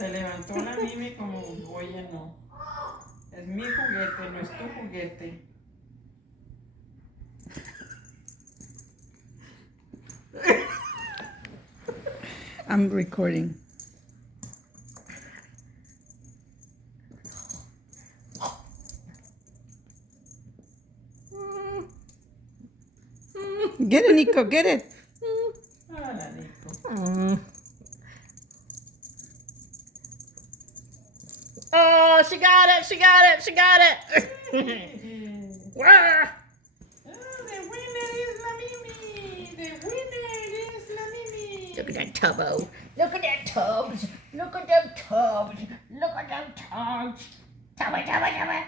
Se levantó la Mimi como, oye, no. Es mi juguete, no es tu juguete. I'm recording. Get it, Nico, get it. Hola, Nico. Oh, she got it, she got it, she got it. Oh, the winner is la Mimi. The winner is la Mimi. Look at that tubbo. Look at that tubs. Look at them tubs. Look at them tubs. Tubby, tubby, tubby.